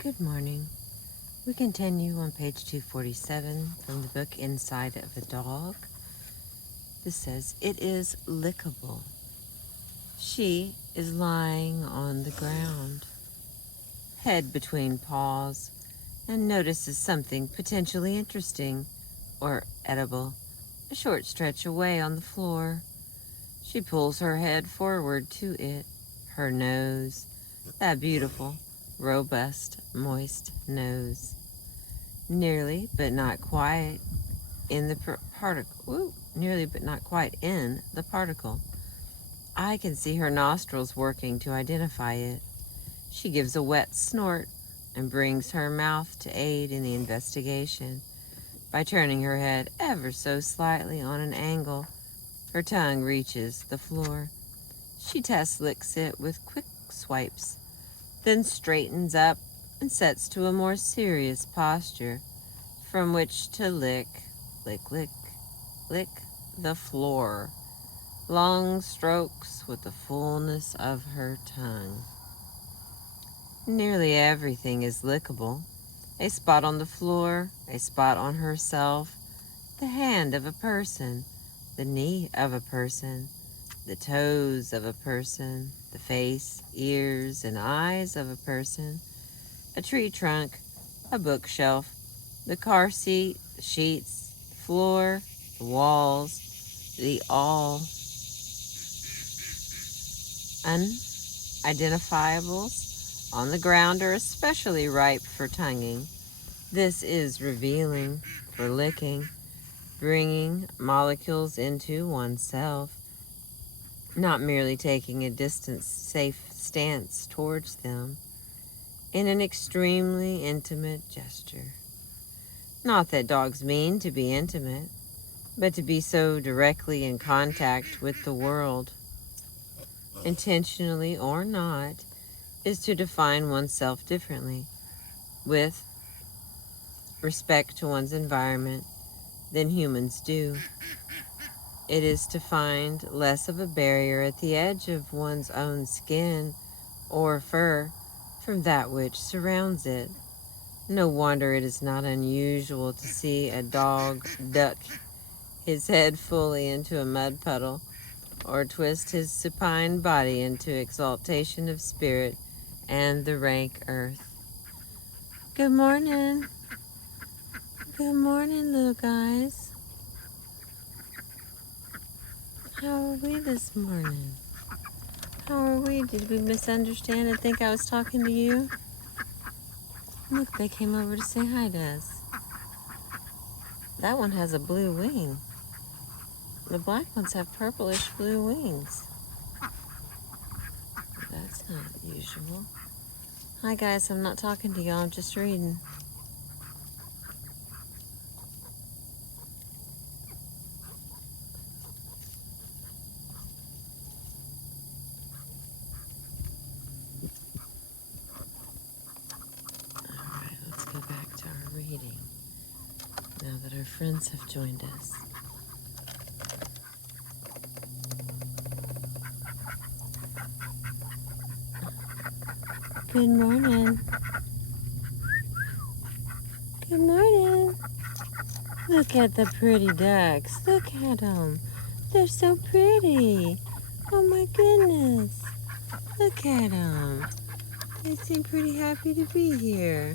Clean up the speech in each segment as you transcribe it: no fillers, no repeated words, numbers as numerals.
Good morning. We continue on page 247 from the book Inside of a Dog. This says, it is lickable. She is lying on the ground, head between paws, and notices something potentially interesting or edible a short stretch away on the floor. She pulls her head forward to it, her nose, that beautiful, robust, moist nose. Nearly, but not quite in the particle. Nearly, but not quite in the particle. I can see her nostrils working to identify it. She gives a wet snort and brings her mouth to aid in the investigation. By turning her head ever so slightly on an angle, her tongue reaches the floor. She test licks it with quick swipes, then straightens up and sets to a more serious posture from which to lick, lick the floor. Long strokes with the fullness of her tongue. Nearly everything is lickable. A spot on the floor, a spot on herself, the hand of a person, the knee of a person, the toes of a person, the face, ears, and eyes of a person, a tree trunk, a bookshelf, the car seat, the sheets, the floor, the walls, the all unidentifiables on the ground are especially ripe for tonguing. This is revealing for licking, bringing molecules into oneself, not merely taking a distant, safe stance towards them in an extremely intimate gesture. Not that dogs mean to be intimate, but to be so directly in contact with the world, intentionally or not, is to define oneself differently, with respect to one's environment, than humans do. It is to find less of a barrier at the edge of one's own skin or fur from that which surrounds it. No wonder it is not unusual to see a dog duck his head fully into a mud puddle or twist his supine body into exaltation of spirit and the rank earth. Good morning. Good morning, little guys. How are we this morning? How are we? Did we misunderstand and think I was talking to you? Look, they came over to say hi to us. That one has a blue wing. The black ones have purplish blue wings. That's not usual. Hi guys, I'm not talking to y'all, I'm just reading. Alright, let's go back to our reading now that our friends have joined us. Good morning. Good morning. Look at the pretty ducks. Look at them. They're so pretty. Oh my goodness. Look at them. They seem pretty happy to be here.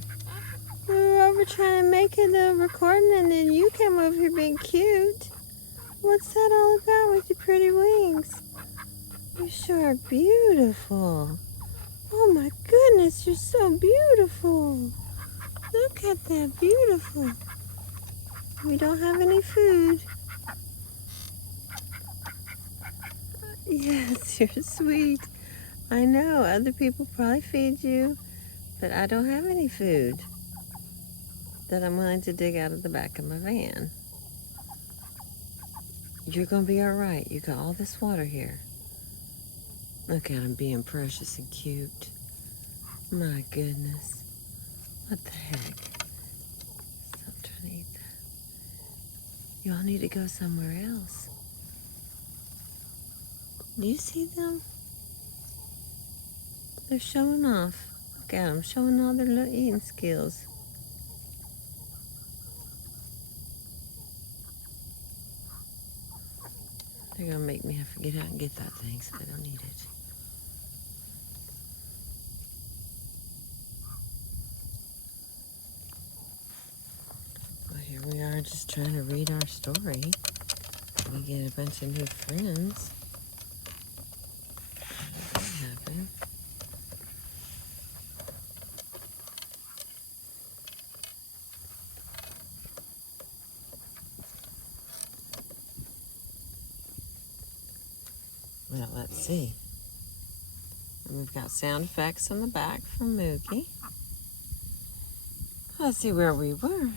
We were over trying to make a recording and then you came over here being cute. What's that all about with your pretty wings? You sure are beautiful. Oh my goodness, you're so beautiful. Look at that, beautiful. We don't have any food. Yes, you're sweet. I know, other people probably feed you, but I don't have any food that I'm willing to dig out of the back of my van. You're gonna be all right. You got all this water here. Look at him being precious and cute. My goodness. What the heck? Stop trying to eat that. Y'all need to go somewhere else. Do you see them? They're showing off. Look Look at them showing all their little eating skills. They're gonna make me have to get out and get that thing, so I don't need it. Well, here we are just trying to read our story. We get a bunch of new friends. How did that happen? Well, let's see. And we've got sound effects on the back from Mookie. Let's see where we were.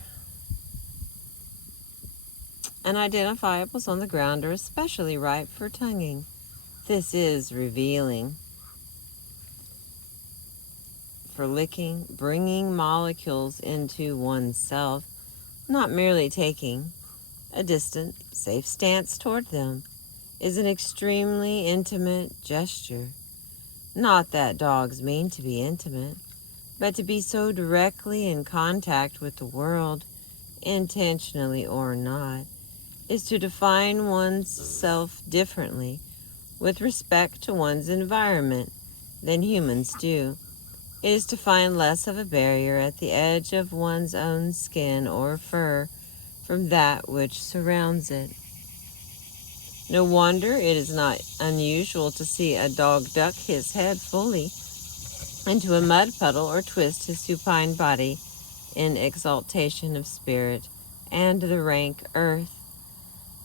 Unidentifiables on the ground are especially ripe for tonguing. This is revealing. For licking, bringing molecules into oneself, not merely taking a distant, safe stance toward them, is an extremely intimate gesture. Not that dogs mean to be intimate, but to be so directly in contact with the world, intentionally or not, is to define one's self differently with respect to one's environment than humans do. It is to find less of a barrier at the edge of one's own skin or fur from that which surrounds it. No wonder it is not unusual to see a dog duck his head fully into a mud puddle or twist his supine body in exaltation of spirit and the rank earth.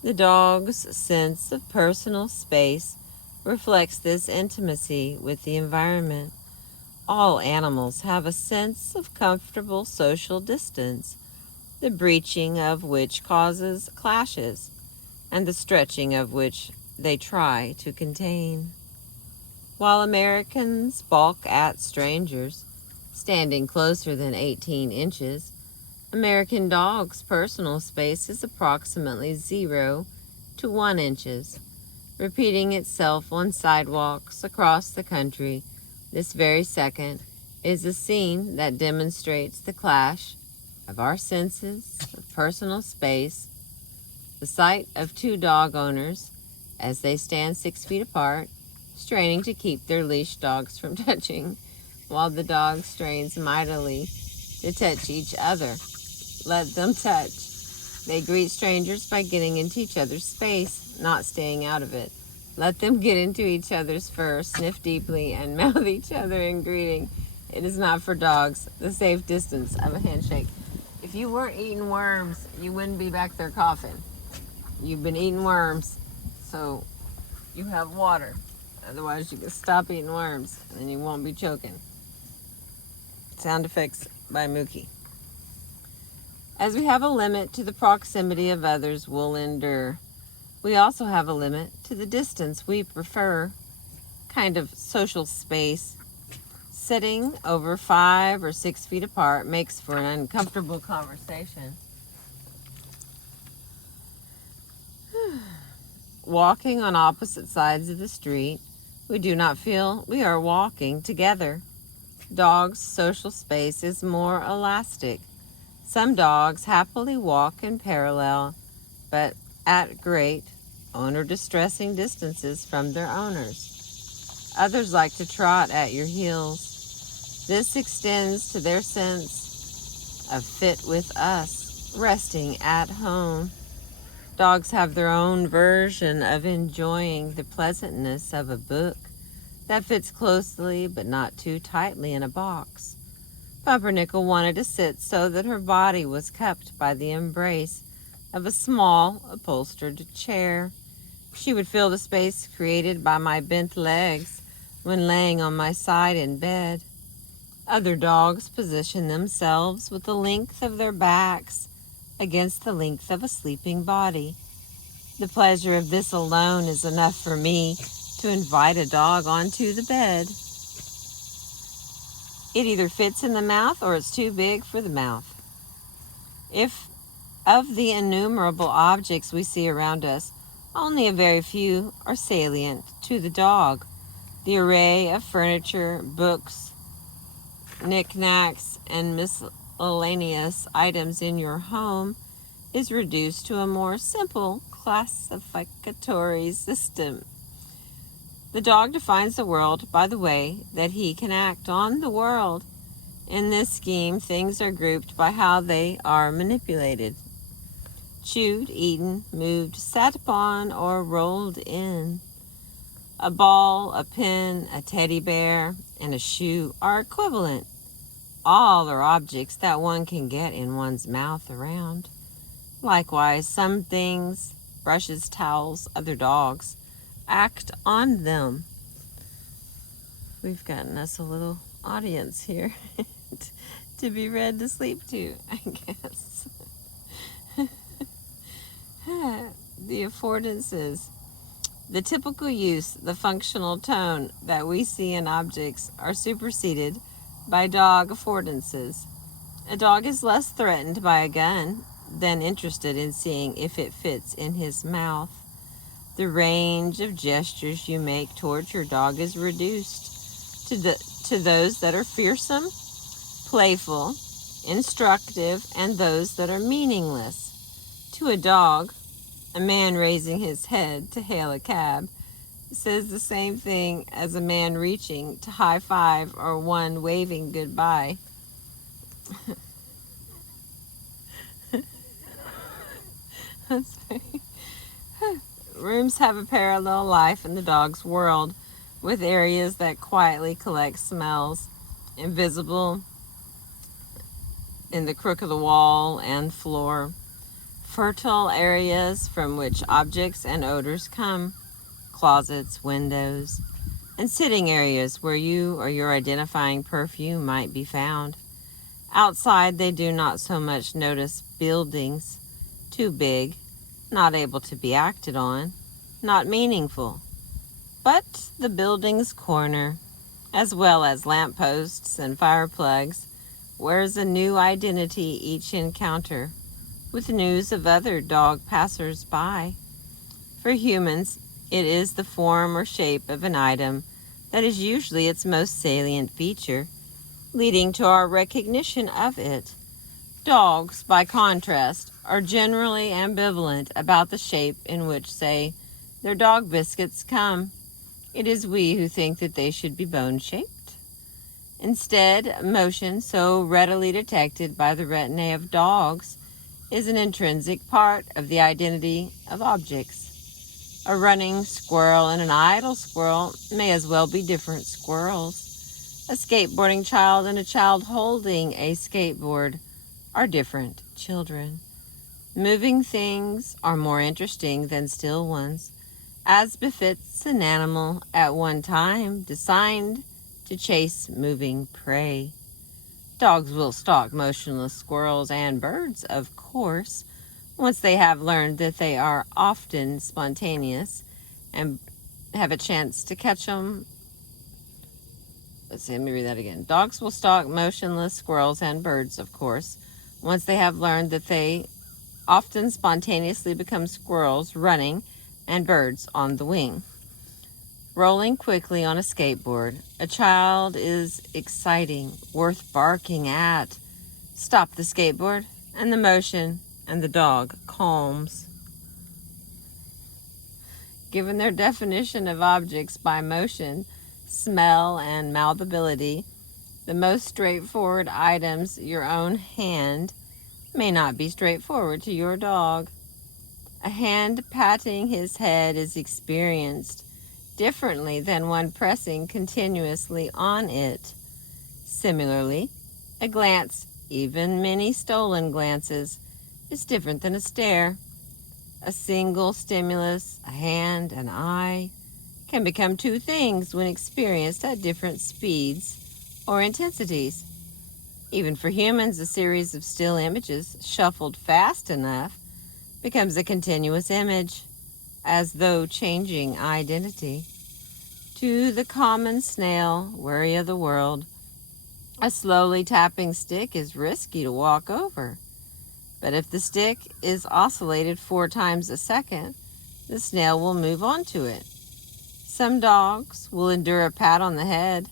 The dog's sense of personal space reflects this intimacy with the environment. All animals have a sense of comfortable social distance, the breaching of which causes clashes, and the stretching of which they try to contain. While Americans balk at strangers standing closer than 18 inches, American dogs' personal space is approximately 0 to 1 inches, repeating itself on sidewalks across the country. This very second is a scene that demonstrates the clash of our senses of personal space. The sight of two dog owners as they stand 6 feet apart, straining to keep their leash dogs from touching, while the dog strains mightily to touch each other. Let them touch. They greet strangers by getting into each other's space, not staying out of it. Let them get into each other's fur, sniff deeply, and mouth each other in greeting. It is not for dogs the safe distance of a handshake. If you weren't eating worms, you wouldn't be back there coughing. You've been eating worms, so you have water. Otherwise, you can stop eating worms, and then you won't be choking. Sound effects by Mookie. As we have a limit to the proximity of others we'll endure, we also have a limit to the distance we prefer, kind of social space. Sitting over 5 or 6 feet apart makes for an uncomfortable conversation. Walking on opposite sides of the street, we do not feel we are walking together. Dogs' social space is more elastic. Some dogs happily walk in parallel, but at great, owner-distressing distances from their owners. Others like to trot at your heels. This extends to their sense of fit with us, resting at home. Dogs have their own version of enjoying the pleasantness of a book that fits closely but not too tightly in a box. Pumpernickel wanted to sit so that her body was kept by the embrace of a small upholstered chair. She would fill the space created by my bent legs when laying on my side in bed. Other dogs position themselves with the length of their backs against the length of a sleeping body. The pleasure of this alone is enough for me to invite a dog onto the bed. It either fits in the mouth or it's too big for the mouth. If of the innumerable objects we see around us, only a very few are salient to the dog. The array of furniture, books, knickknacks, and miscellaneous items in your home is reduced to a more simple classificatory system. The dog defines the world by the way that he can act on the world. In this scheme, things are grouped by how they are manipulated. Chewed, eaten, moved, sat upon, or rolled in. A ball, a pin, a teddy bear, and a shoe are equivalent. All are objects that one can get in one's mouth around. Likewise, some things, brushes, towels, other dogs, act on them. We've gotten us a little audience here to be read to sleep to, I guess. The affordances. The typical use, the functional tone that we see in objects are superseded by dog affordances. A dog is less threatened by a gun than interested in seeing if it fits in his mouth. The range of gestures you make towards your dog is reduced to those that are fearsome, playful, instructive, and those that are meaningless. To a dog, a man raising his head to hail a cab says the same thing as a man reaching to high five or one waving goodbye. That's very... Rooms have a parallel life in the dog's world, with areas that quietly collect smells, invisible in the crook of the wall and floor. Fertile areas from which objects and odors come, closets, windows, and sitting areas where you or your identifying perfume might be found. Outside, they do not so much notice buildings, too big, not able to be acted on, not meaningful, but the building's corner, as well as lampposts and fire plugs, wears a new identity each encounter, with news of other dog passers-by. For humans, it is the form or shape of an item that is usually its most salient feature, leading to our recognition of it. Dogs, by contrast, are generally ambivalent about the shape in which, say, their dog biscuits come. It is we who think that they should be bone-shaped. Instead, motion, so readily detected by the retina of dogs, is an intrinsic part of the identity of objects. A running squirrel and an idle squirrel may as well be different squirrels. A skateboarding child and a child holding a skateboard are different children. Moving things are more interesting than still ones, as befits an animal at one time designed to chase moving prey. Dogs will stalk motionless squirrels and birds, of course, once they have learned that they are often spontaneous and have a chance to catch them. Let me read that again. Dogs will stalk motionless squirrels and birds, of course, once they have learned that they often spontaneously become squirrels running and birds on the wing. Rolling quickly on a skateboard, a child is exciting, worth barking at. Stop the skateboard, and the motion and the dog calms. Given their definition of objects by motion, smell, and malleability, the most straightforward items, your own hand, may not be straightforward to your dog. A hand patting his head is experienced differently than one pressing continuously on it. Similarly, a glance, even many stolen glances, is different than a stare. A single stimulus, a hand, an eye, can become two things when experienced at different speeds or intensities. Even for humans, a series of still images shuffled fast enough becomes a continuous image, as though changing identity. To the common snail, wary of the world, a slowly tapping stick is risky to walk over. But if the stick is oscillated 4 times a second, the snail will move on to it. Some dogs will endure a pat on the head,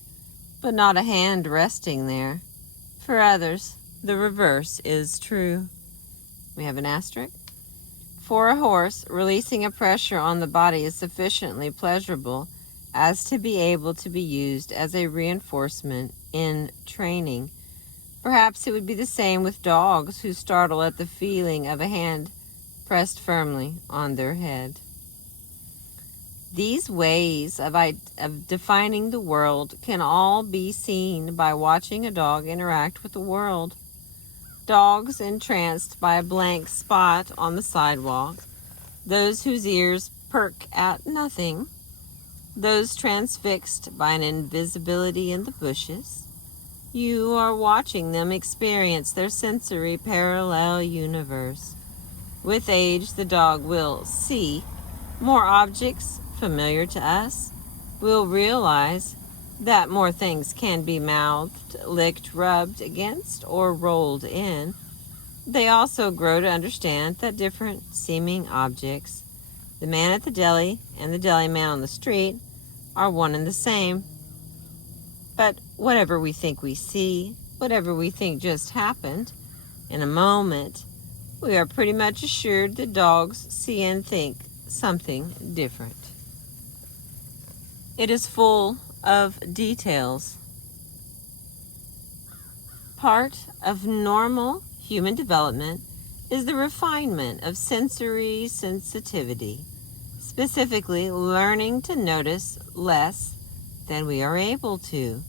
but not a hand resting there. For others, the reverse is true. We have an asterisk. For a horse, releasing a pressure on the body is sufficiently pleasurable as to be able to be used as a reinforcement in training. Perhaps it would be the same with dogs who startle at the feeling of a hand pressed firmly on their head. These ways of defining the world can all be seen by watching a dog interact with the world. Dogs entranced by a blank spot on the sidewalk, those whose ears perk at nothing, those transfixed by an invisibility in the bushes. You are watching them experience their sensory parallel universe. With age, the dog will see more objects familiar to us, will realize that more things can be mouthed, licked, rubbed against, or rolled in. They also grow to understand that different seeming objects, the man at the deli and the deli man on the street, are one and the same. But whatever we think we see, whatever we think just happened, in a moment, we are pretty much assured that dogs see and think something different. It is full of details. Part of normal human development is the refinement of sensory sensitivity, specifically learning to notice less than we are able to.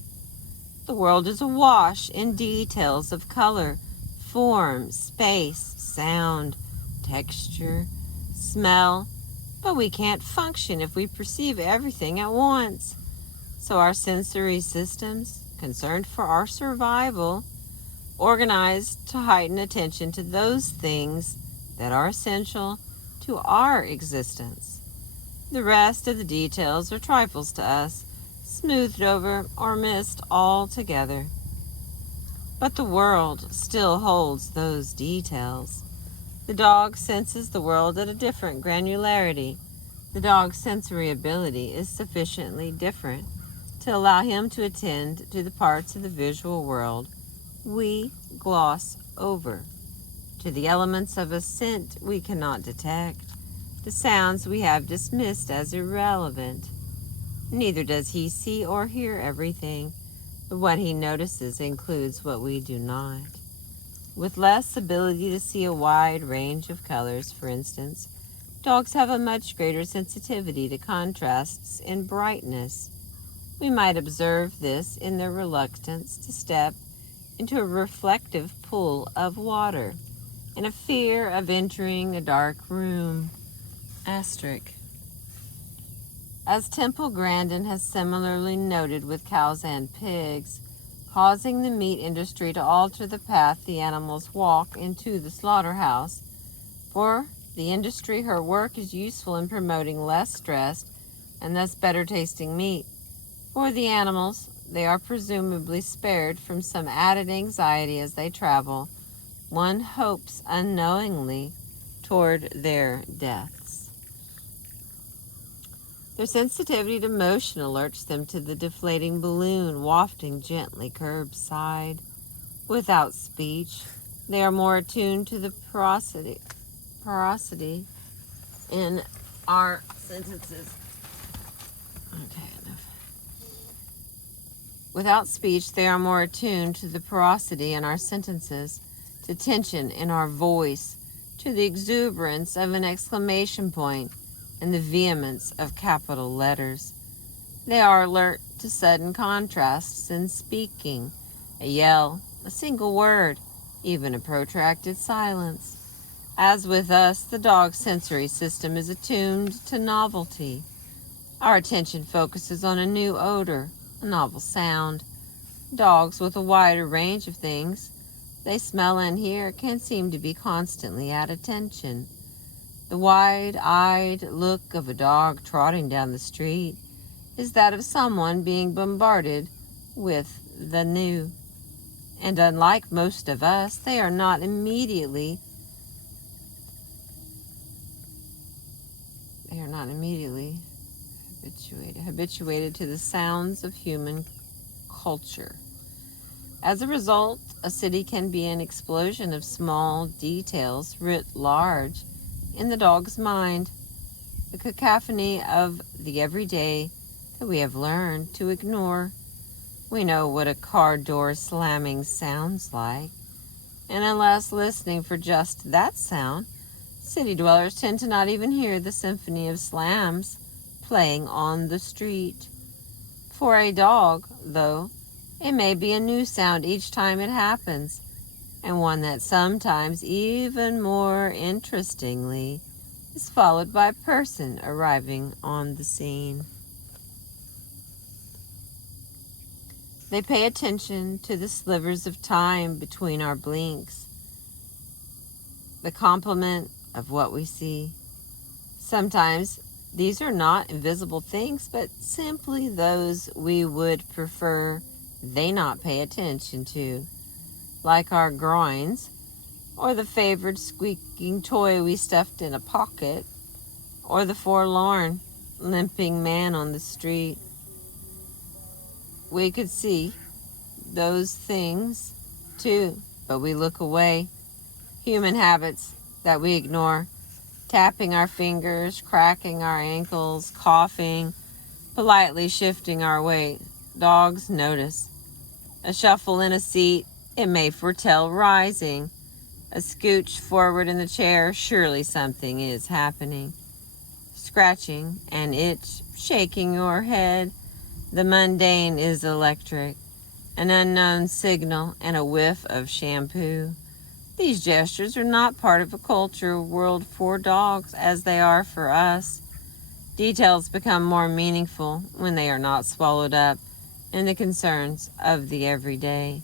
The world is awash in details of color, form, space, sound, texture, smell, but we can't function if we perceive everything at once. So our sensory systems, concerned for our survival, organized to heighten attention to those things that are essential to our existence. The rest of the details are trifles to us, smoothed over or missed altogether. But the world still holds those details. The dog senses the world at a different granularity. The dog's sensory ability is sufficiently different to allow him to attend to the parts of the visual world we gloss over, to the elements of a scent we cannot detect, the sounds we have dismissed as irrelevant. Neither does he see or hear everything, but what he notices includes what we do not. With less ability to see a wide range of colors, for instance, dogs have a much greater sensitivity to contrasts in brightness. We might observe this in their reluctance to step into a reflective pool of water, and a fear of entering a dark room. Asterisk. As Temple Grandin has similarly noted with cows and pigs, causing the meat industry to alter the path the animals walk into the slaughterhouse. For the industry, her work is useful in promoting less stressed and thus better tasting meat. For the animals, they are presumably spared from some added anxiety as they travel. One hopes unknowingly toward their deaths. Their sensitivity to motion alerts them to the deflating balloon wafting gently curbside. Without speech, they are more attuned to the porosity in our sentences. Okay, enough. Without speech, they are more attuned to the porosity in our sentences, to tension in our voice, to the exuberance of an exclamation point and the vehemence of capital letters. They are alert to sudden contrasts in speaking, a yell, a single word, even a protracted silence. As with us, the dog's sensory system is attuned to novelty. Our attention focuses on a new odor, a novel sound. Dogs with a wider range of things they smell and hear can seem to be constantly at attention. The wide-eyed look of a dog trotting down the street is that of someone being bombarded with the new. And unlike most of us, they are not immediately habituated to the sounds of human culture. As a result, a city can be an explosion of small details writ large in the dog's mind, a cacophony of the everyday that we have learned to ignore. We know what a car door slamming sounds like, and unless listening for just that sound, city dwellers tend to not even hear the symphony of slams playing on the street. For a dog, though, it may be a new sound each time it happens, and one that sometimes, even more interestingly, is followed by a person arriving on the scene. They pay attention to the slivers of time between our blinks, the complement of what we see. Sometimes these are not invisible things, but simply those we would prefer they not pay attention to, like our groins, or the favored squeaking toy we stuffed in a pocket, or the forlorn, limping man on the street. We could see those things too, but we look away. Human habits that we ignore, tapping our fingers, cracking our ankles, coughing, politely shifting our weight. Dogs notice. A shuffle in a seat, it may foretell rising. A scooch forward in the chair, surely something is happening. Scratching, an itch, shaking your head. The mundane is electric. An unknown signal and a whiff of shampoo. These gestures are not part of a culture world for dogs as they are for us. Details become more meaningful when they are not swallowed up in the concerns of the everyday.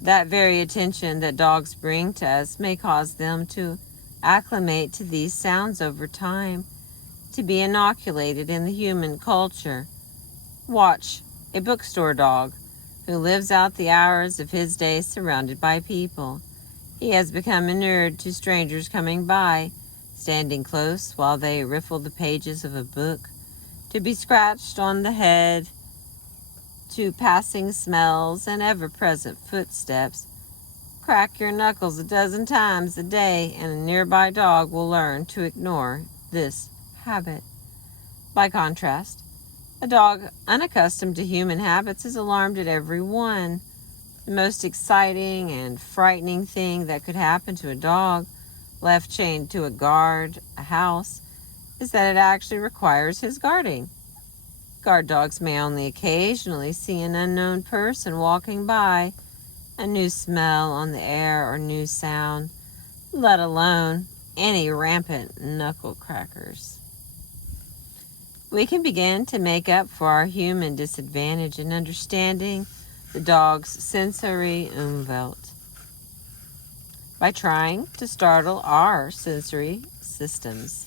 That very attention that dogs bring to us may cause them to acclimate to these sounds over time, to be inoculated in the human culture. Watch a bookstore dog who lives out the hours of his day surrounded by people. He has become inured to strangers coming by, standing close while they riffle the pages of a book, to be scratched on the head, to passing smells and ever-present footsteps. Crack your knuckles a dozen times a day, and a nearby dog will learn to ignore this habit. By contrast, a dog unaccustomed to human habits is alarmed at every one. The most exciting and frightening thing that could happen to a dog left chained to a house, is that it actually requires his guarding. Guard dogs may only occasionally see an unknown person walking by, a new smell on the air or new sound, let alone any rampant knuckle crackers. We can begin to make up for our human disadvantage in understanding the dog's sensory umwelt by trying to startle our sensory systems.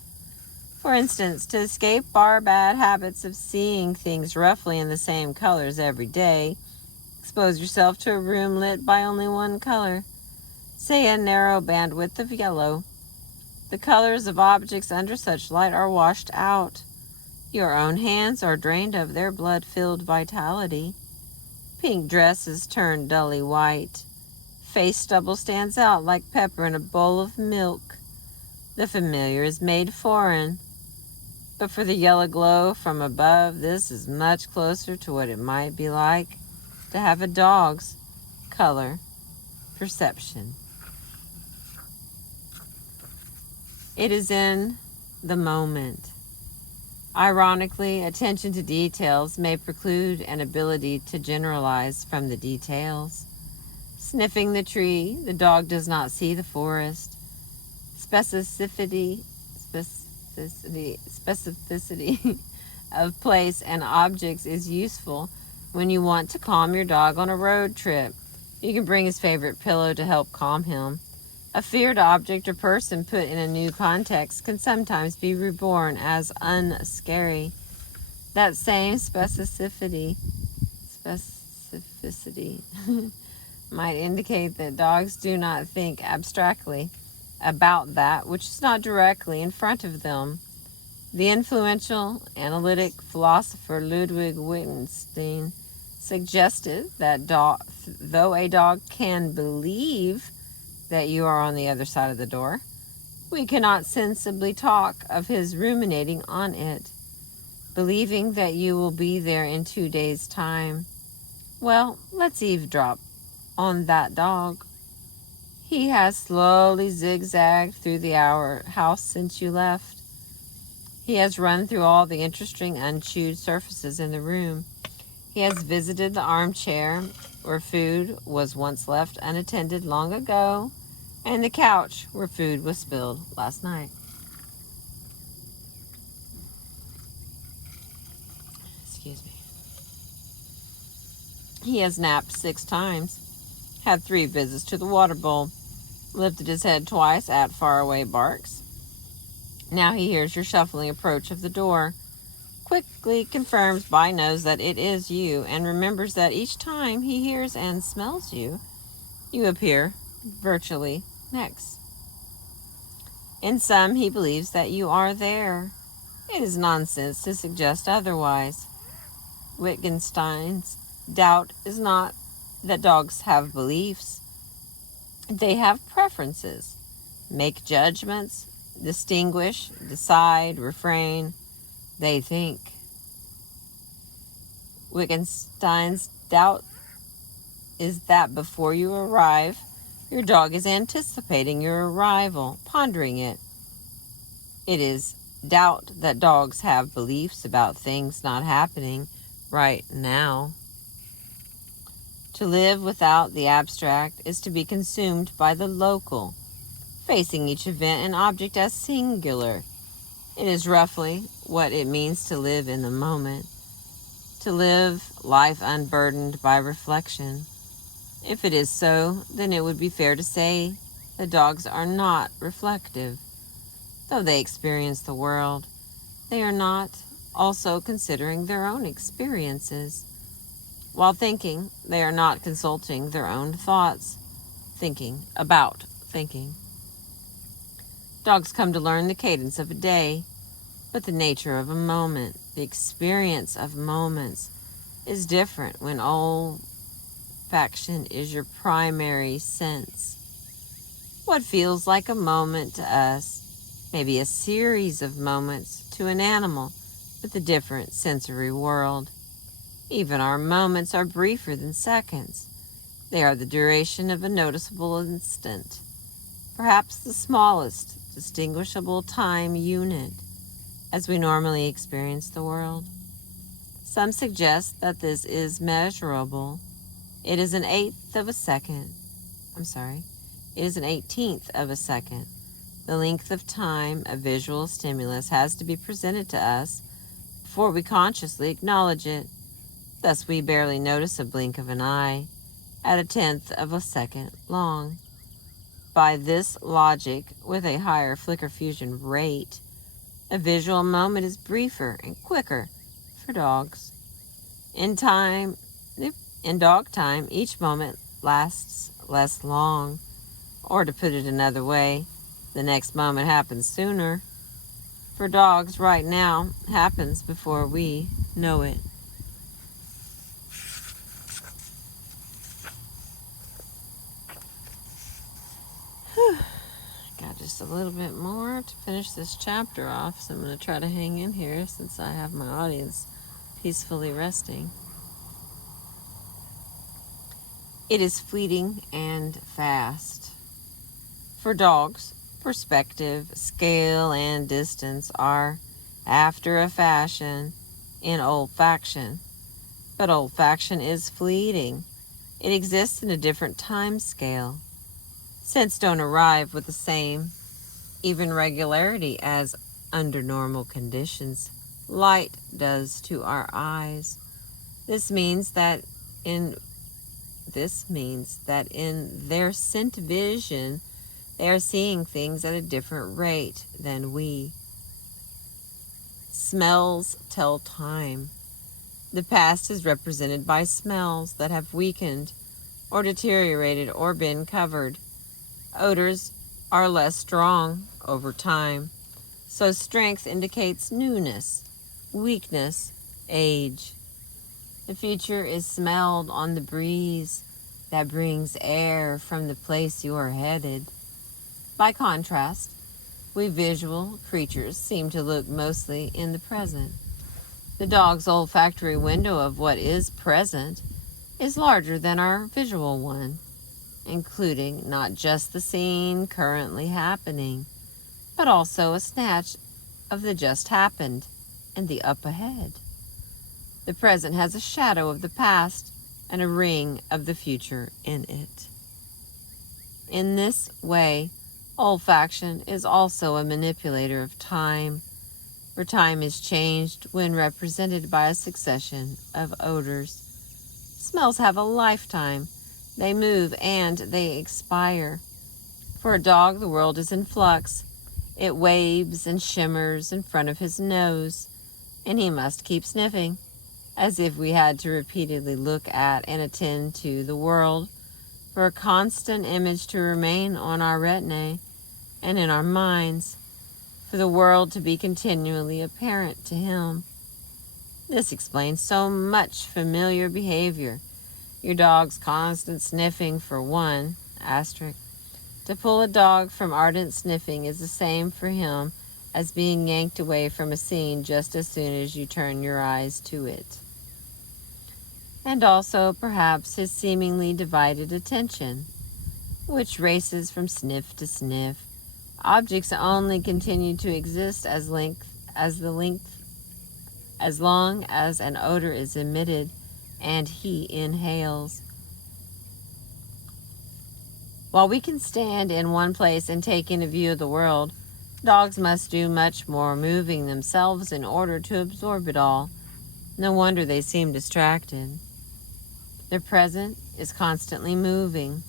For instance, to escape our bad habits of seeing things roughly in the same colors every day, expose yourself to a room lit by only one color, say a narrow bandwidth of yellow. The colors of objects under such light are washed out. Your own hands are drained of their blood-filled vitality. Pink dresses turn dully white. Face stubble stands out like pepper in a bowl of milk. The familiar is made foreign. But for the yellow glow from above, this is much closer to what it might be like to have a dog's color perception. It is in the moment. Ironically, attention to details may preclude an ability to generalize from the details. Sniffing the tree, the dog does not see the forest. Specificity of place and objects is useful when you want to calm your dog on a road trip. You can bring his favorite pillow to help calm him. A feared object or person put in a new context can sometimes be reborn as unscary. That same specificity might indicate that dogs do not think abstractly about that which is not directly in front of them. The influential analytic philosopher Ludwig Wittgenstein suggested that though a dog can believe that you are on the other side of the door, we cannot sensibly talk of his ruminating on it, believing that you will be there in 2 days' time. Well, let's eavesdrop on that dog. He has slowly zigzagged through the house since you left. He has run through all the interesting unchewed surfaces in the room. He has visited the armchair where food was once left unattended long ago, and the couch where food was spilled last night. Excuse me. He has napped 6 times, had 3 visits to the water bowl, lifted his head twice at faraway barks. Now he hears your shuffling approach of the door, quickly confirms by nose that it is you, and remembers that each time he hears and smells you, you appear virtually next. In sum, he believes that you are there. It is nonsense to suggest otherwise. Wittgenstein's doubt is not that dogs have beliefs. They have preferences, make judgments, distinguish, decide, refrain. They think. Wittgenstein's doubt is that before you arrive, your dog is anticipating your arrival, pondering it. It is doubt that dogs have beliefs about things not happening right now. To live without the abstract is to be consumed by the local, facing each event and object as singular. It is roughly what it means to live in the moment, to live life unburdened by reflection. If it is so, then it would be fair to say that dogs are not reflective. Though they experience the world, they are not also considering their own experiences. While thinking, they are not consulting their own thoughts, thinking about thinking. Dogs come to learn the cadence of a day, but the nature of a moment, the experience of moments, is different when olfaction is your primary sense. What feels like a moment to us may be a series of moments to an animal with a different sensory world. Even our moments are briefer than seconds. They are the duration of a noticeable instant, perhaps the smallest distinguishable time unit as we normally experience the world. Some suggest that this is measurable. It is an 1/8 of a second. It is an 1/18th of a second. The length of time a visual stimulus has to be presented to us before we consciously acknowledge it. Thus we barely notice a blink of an eye at a 1/10 of a second long. By this logic, with a higher flicker fusion rate, a visual moment is briefer and quicker for dogs. In dog time, each moment lasts less long. Or to put it another way, the next moment happens sooner. For dogs, right now happens before we know it. Got just a little bit more to finish this chapter off, so I'm going to try to hang in here since I have my audience peacefully resting. It is fleeting and fast. For dogs, perspective, scale, and distance are, after a fashion, in olfaction. But olfaction is fleeting. It exists in a different time scale. Scents don't arrive with the same, even regularity as under normal conditions light does to our eyes. This means that in their scent vision, they are seeing things at a different rate than we. Smells tell time. The past is represented by smells that have weakened or deteriorated or been covered. Odors are less strong over time, so strength indicates newness, weakness, age. The future is smelled on the breeze that brings air from the place you are headed. By contrast, we visual creatures seem to look mostly in the present. The dog's olfactory window of what is present is larger than our visual one, including not just the scene currently happening, but also a snatch of the just happened and the up ahead. The present has a shadow of the past and a ring of the future in it. In this way, olfaction is also a manipulator of time, where time is changed when represented by a succession of odors. Smells have a lifetime. They move and they expire. For a dog, the world is in flux. It waves and shimmers in front of his nose, and he must keep sniffing, as if we had to repeatedly look at and attend to the world for a constant image to remain on our retinae and in our minds, for the world to be continually apparent to him. This explains so much familiar behavior. Your dog's constant sniffing for one, asterisk. To pull a dog from ardent sniffing is the same for him as being yanked away from a scene just as soon as you turn your eyes to it. And also, perhaps, his seemingly divided attention, which races from sniff to sniff. Objects only continue to exist as long as an odor is emitted and he inhales. While we can stand in one place and take in a view of the world, dogs must do much more moving themselves in order to absorb it all. No wonder they seem distracted. Their present is constantly moving.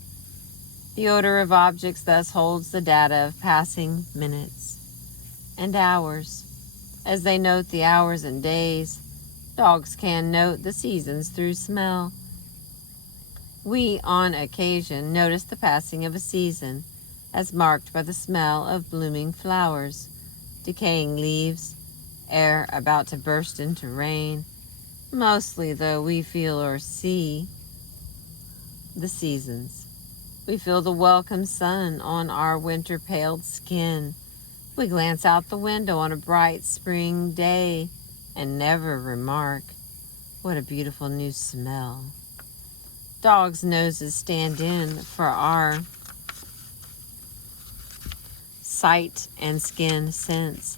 The odor of objects thus holds the data of passing minutes and hours. As they note the hours and days, dogs can note the seasons through smell. We, on occasion, notice the passing of a season as marked by the smell of blooming flowers, decaying leaves, air about to burst into rain. Mostly, though, we feel or see the seasons. We feel the welcome sun on our winter-paled skin. We glance out the window on a bright spring day and never remark, "What a beautiful new smell." Dogs' noses stand in for our sight and skin sense.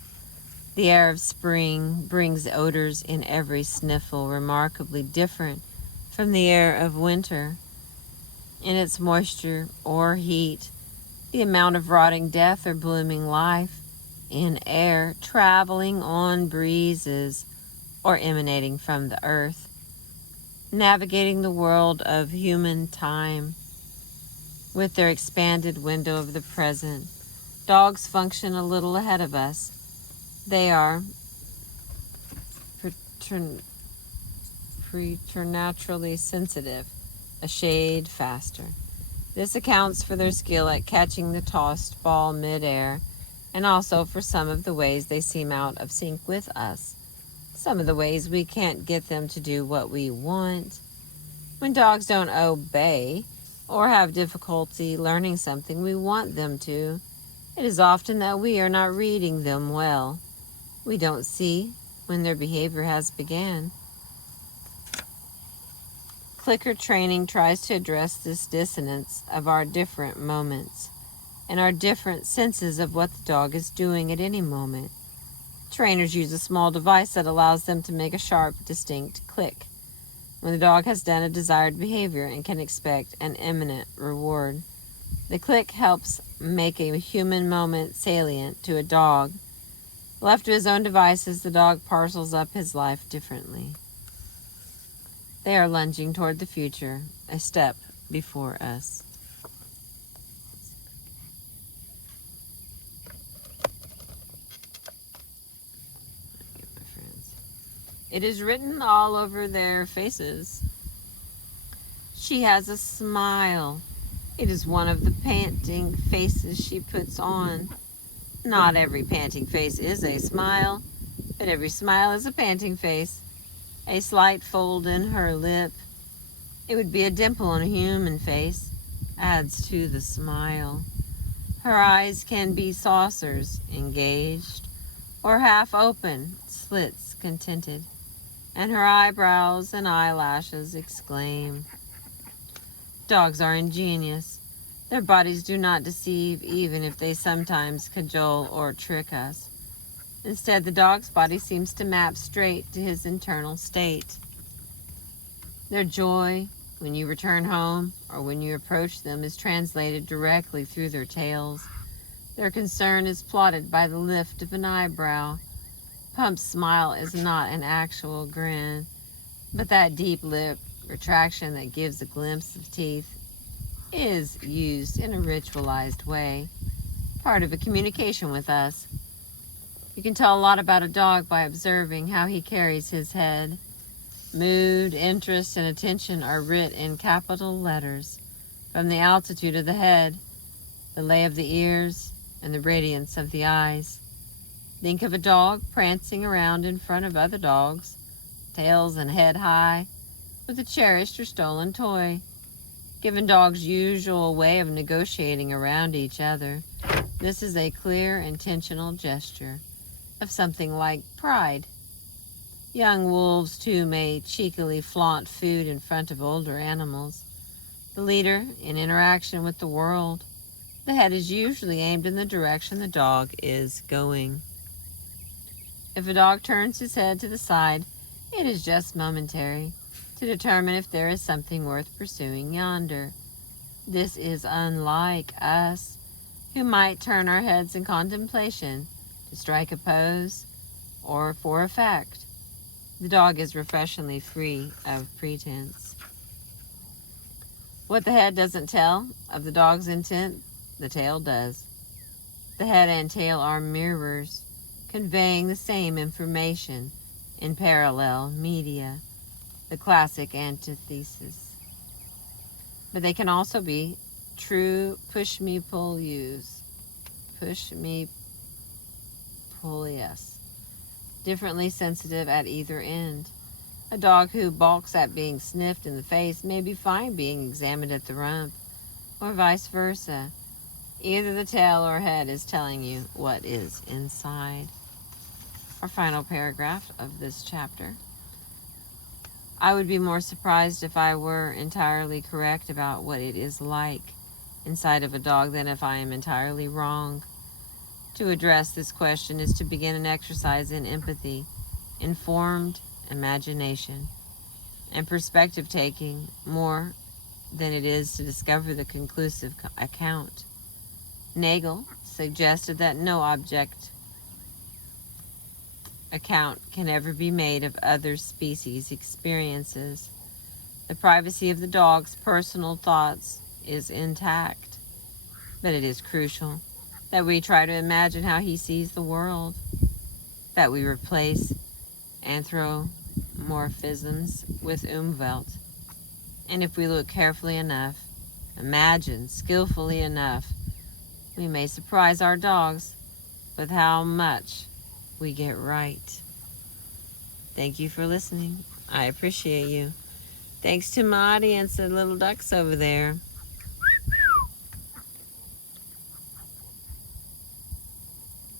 The air of spring brings odors in every sniffle remarkably different from the air of winter. In its moisture or heat, the amount of rotting death or blooming life in air traveling on breezes or emanating from the earth, navigating the world of human time. With their expanded window of the present, dogs function a little ahead of us. They are preternaturally sensitive, a shade faster. This accounts for their skill at catching the tossed ball midair, and also for some of the ways they seem out of sync with us. Some of the ways we can't get them to do what we want. When dogs don't obey or have difficulty learning something we want them to, it is often that we are not reading them well. We don't see when their behavior has begun. Clicker training tries to address this dissonance of our different moments and our different senses of what the dog is doing at any moment. Trainers use a small device that allows them to make a sharp, distinct click when the dog has done a desired behavior and can expect an imminent reward. The click helps make a human moment salient to a dog. Left to his own devices, the dog parcels up his life differently. They are lunging toward the future, a step before us. It is written all over their faces. She has a smile. It is one of the panting faces she puts on. Not every panting face is a smile, but every smile is a panting face. a slight fold in her lip. It would be a dimple on a human face, adds to the smile. Her eyes can be saucers, engaged, or half open, slits contented, and her eyebrows and eyelashes exclaim. Dogs are ingenious. Their bodies do not deceive, even if they sometimes cajole or trick us. Instead, the dog's body seems to map straight to his internal state. Their joy when you return home or when you approach them is translated directly through their tails. Their concern is plotted by the lift of an eyebrow. Pump's smile is not an actual grin, but that deep lip retraction that gives a glimpse of teeth is used in a ritualized way, part of a communication with us. You can tell a lot about a dog by observing how he carries his head. Mood, interest, and attention are writ in capital letters from the altitude of the head, the lay of the ears, and the radiance of the eyes. Think of a dog prancing around in front of other dogs, tails and head high, with a cherished or stolen toy. Given dogs' usual way of negotiating around each other, this is a clear, intentional gesture of something like pride. Young wolves, too, may cheekily flaunt food in front of older animals. The leader, in interaction with the world, the head is usually aimed in the direction the dog is going. If a dog turns his head to the side, it is just momentary, to determine if there is something worth pursuing yonder. This is unlike us, who might turn our heads in contemplation to strike a pose or for effect. The dog is refreshingly free of pretense. What the head doesn't tell of the dog's intent, the tail does. The head and tail are mirrors, conveying the same information in parallel media, the classic antithesis. But they can also be true push-me-pull-yous. Push-me-pull-yes. Differently sensitive at either end. A dog who balks at being sniffed in the face may be fine being examined at the rump, or vice versa. Either the tail or head is telling you what is inside. Our final paragraph of this chapter. I would be more surprised if I were entirely correct about what it is like inside of a dog than if I am entirely wrong. To address this question is to begin an exercise in empathy, informed imagination, and perspective-taking more than it is to discover the conclusive account. Nagel suggested that no object account can ever be made of other species' experiences. The privacy of the dog's personal thoughts is intact, but it is crucial that we try to imagine how he sees the world, that we replace anthropomorphisms with Umwelt. And if we look carefully enough, imagine skillfully enough, we may surprise our dogs with how much we get right. Thank you for listening. I appreciate you. Thanks to my audience, the little ducks over there.